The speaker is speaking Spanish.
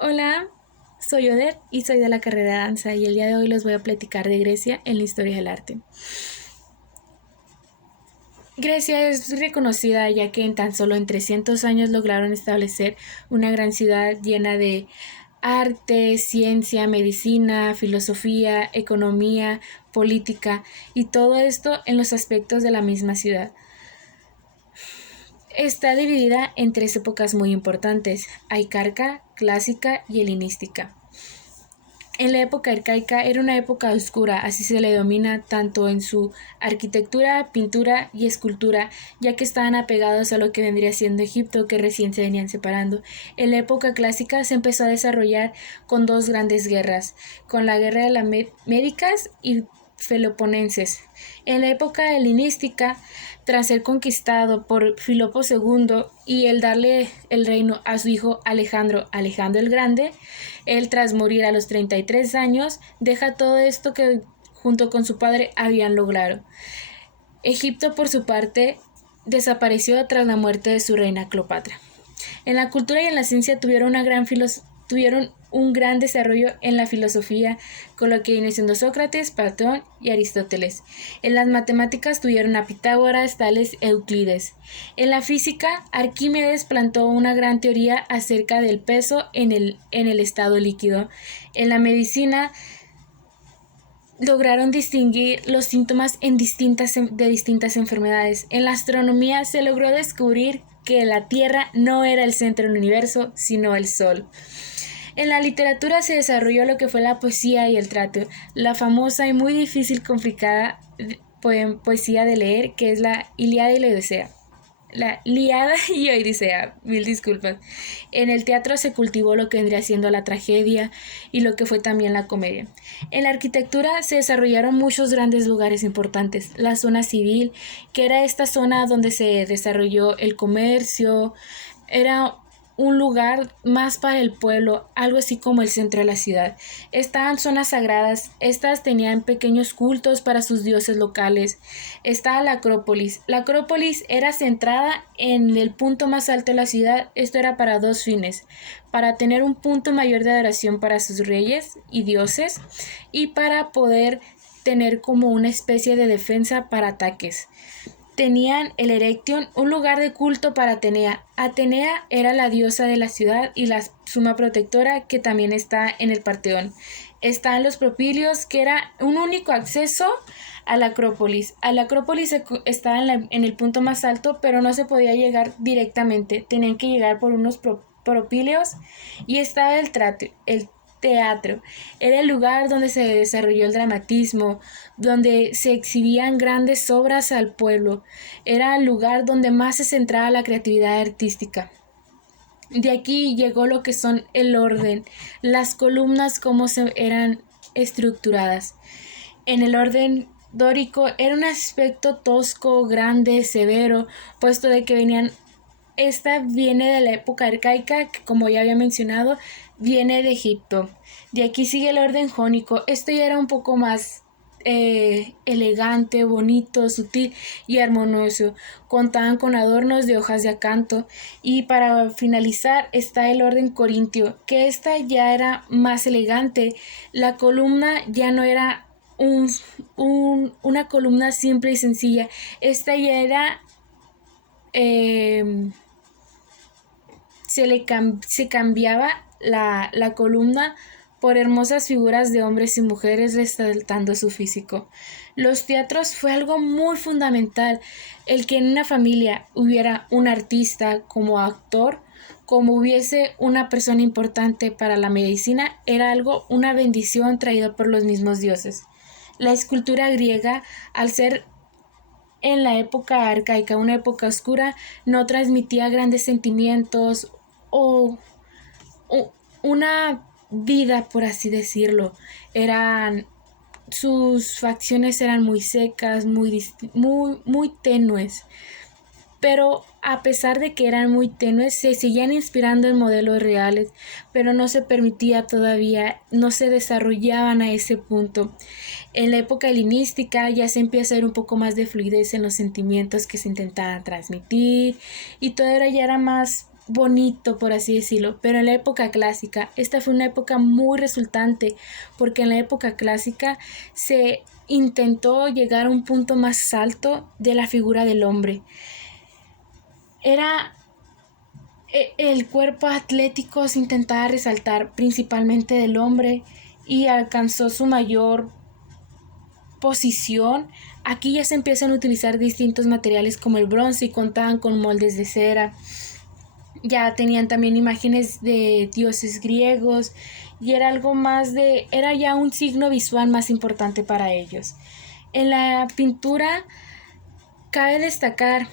Hola, soy Odette y soy de la carrera de danza y el día de hoy les voy a platicar de Grecia en la historia del arte. Grecia es reconocida ya que en tan solo en 300 años lograron establecer una gran ciudad llena de arte, ciencia, medicina, filosofía, economía, política y todo esto en los aspectos de la misma ciudad. Está dividida en tres épocas muy importantes: arcaica, clásica y helenística. En la época arcaica era una época oscura, así se le denomina tanto en su arquitectura, pintura y escultura, ya que estaban apegados a lo que vendría siendo Egipto, que recién se venían separando. En la época clásica se empezó a desarrollar con dos grandes guerras, con la guerra de las Médicas y Peloponenses. En la época helenística, tras ser conquistado por Filipo II y el darle el reino a su hijo Alejandro el Grande, él tras morir a los 33 años deja todo esto que junto con su padre habían logrado. Egipto por su parte desapareció tras la muerte de su reina Cleopatra. En la cultura y en la ciencia tuvieron un gran desarrollo en la filosofía, con lo que viene siendo Sócrates, Platón y Aristóteles. En las matemáticas tuvieron a Pitágoras, Tales e Euclides. En la física, Arquímedes plantó una gran teoría acerca del peso en el estado líquido. En la medicina, lograron distinguir los síntomas de distintas enfermedades. En la astronomía se logró descubrir que la Tierra no era el centro del universo, sino el Sol. En la literatura se desarrolló lo que fue la poesía y el trato, la famosa y muy difícil complicada poesía de leer, que es la Ilíada y la Odisea. La Liada y Odisea, mil disculpas. En el teatro se cultivó lo que vendría siendo la tragedia y lo que fue también la comedia. En la arquitectura se desarrollaron muchos grandes lugares importantes. La zona civil, que era esta zona donde se desarrolló el comercio, era un lugar más para el pueblo, algo así como el centro de la ciudad. Estaban zonas sagradas, estas tenían pequeños cultos para sus dioses locales. Estaba la Acrópolis. La Acrópolis era centrada en el punto más alto de la ciudad. Esto era para dos fines: para tener un punto mayor de adoración para sus reyes y dioses y para poder tener como una especie de defensa para ataques. Tenían el Erection, un lugar de culto para Atenea. Atenea era la diosa de la ciudad y la suma protectora, que también está en el Parteón. Están los Propilios, que era un único acceso a la Acrópolis. A la Acrópolis estaba en el punto más alto, pero no se podía llegar directamente. Tenían que llegar por unos propíleos. Y estaba el teatro. Era el lugar donde se desarrolló el dramatismo, donde se exhibían grandes obras al pueblo. Era el lugar donde más se centraba la creatividad artística. De aquí llegó lo que son el orden, las columnas, cómo se eran estructuradas. En el orden dórico era un aspecto tosco, grande, severo, puesto de que esta viene de la época arcaica, que como ya había mencionado, viene de Egipto. De aquí sigue el orden jónico. Esto ya era un poco más elegante, bonito, sutil y armonioso. Contaban con adornos de hojas de acanto. Y para finalizar está el orden corintio, que esta ya era más elegante. La columna ya no era una columna simple y sencilla. Esta ya era... Eh, se cambiaba la columna por hermosas figuras de hombres y mujeres resaltando su físico. Los teatros fue algo muy fundamental, el que en una familia hubiera un artista como actor, como hubiese una persona importante para la medicina, era algo, una bendición traída por los mismos dioses. La escultura griega, al ser en la época arcaica, una época oscura, no transmitía grandes sentimientos o, o una vida, por así decirlo. Eran sus facciones eran muy secas, muy tenues, pero a pesar de que eran muy tenues, se seguían inspirando en modelos reales, pero no se permitía todavía, no se desarrollaban a ese punto. En la época helenística ya se empieza a ver un poco más de fluidez en los sentimientos que se intentaban transmitir y todo ya era más bonito, por así decirlo, pero en la época clásica, esta fue una época muy resultante, porque en la época clásica se intentó llegar a un punto más alto de la figura del hombre. Era el cuerpo atlético se intentaba resaltar principalmente del hombre y alcanzó su mayor posición. Aquí ya se empiezan a utilizar distintos materiales como el bronce y contaban con moldes de cera. Ya tenían también imágenes de dioses griegos y era ya un signo visual más importante para ellos. En la pintura cabe destacar